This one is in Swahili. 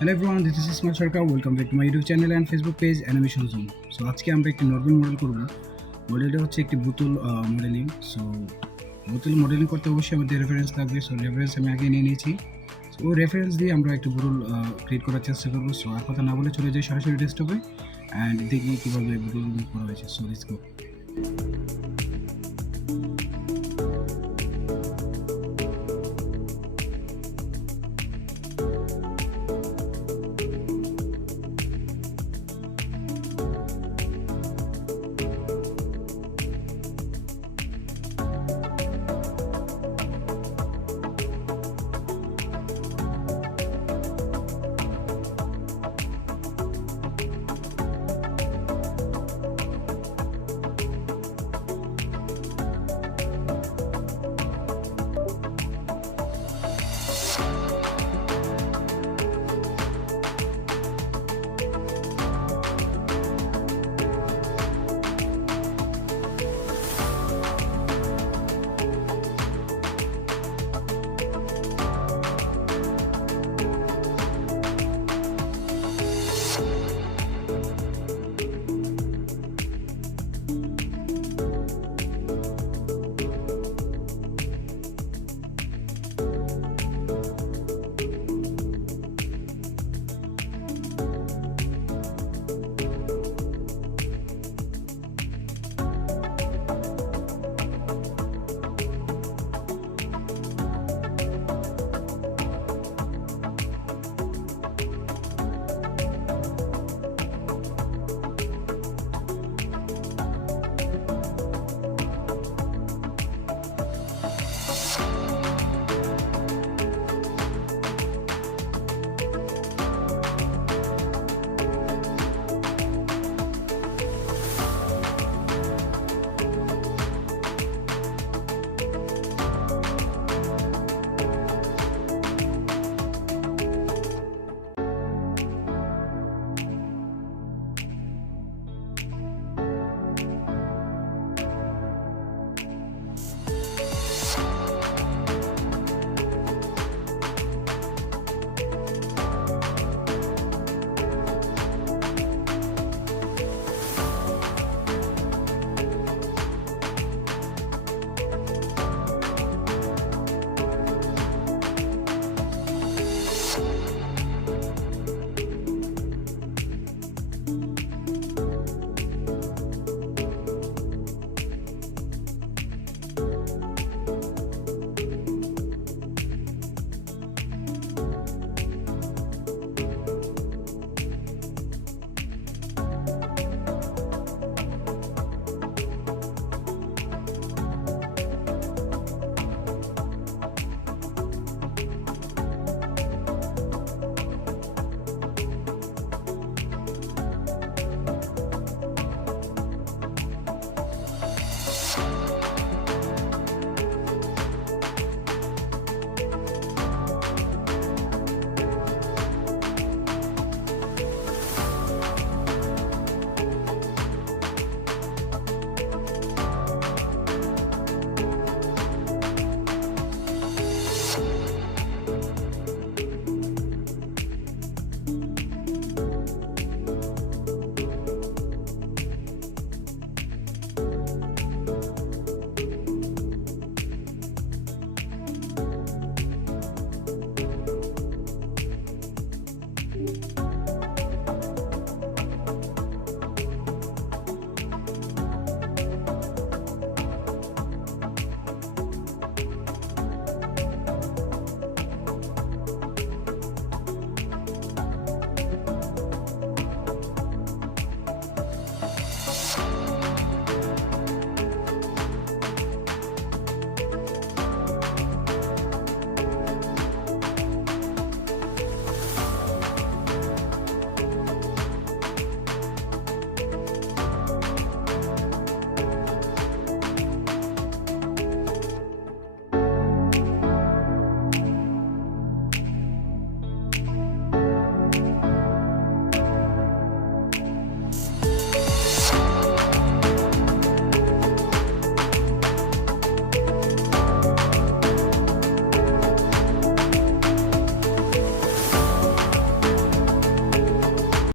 Hello everyone, this is Ismail Sharka. Welcome back to my YouTube channel and Facebook page Animation Zone. So আজকে আমরা একটি normal model করব। মডেলটা হচ্ছে একটি বোতল মডেলিং। সো বোতল মডেলিং করতে অবশ্যই আমাদের রেফারেন্স লাগবে। সো রেফারেন্স আমি আগে নিয়ে নিয়েছি। সো ওই রেফারেন্স দিয়ে আমরা একটি বোতল ক্রিয়েট করার চেষ্টা করব। সো আর কথা না বলে চলে যাই সরাসরি ডেস্কটপে অ্যান্ড দেখি কীভাবে বোতল করা হয়েছে। So let's go.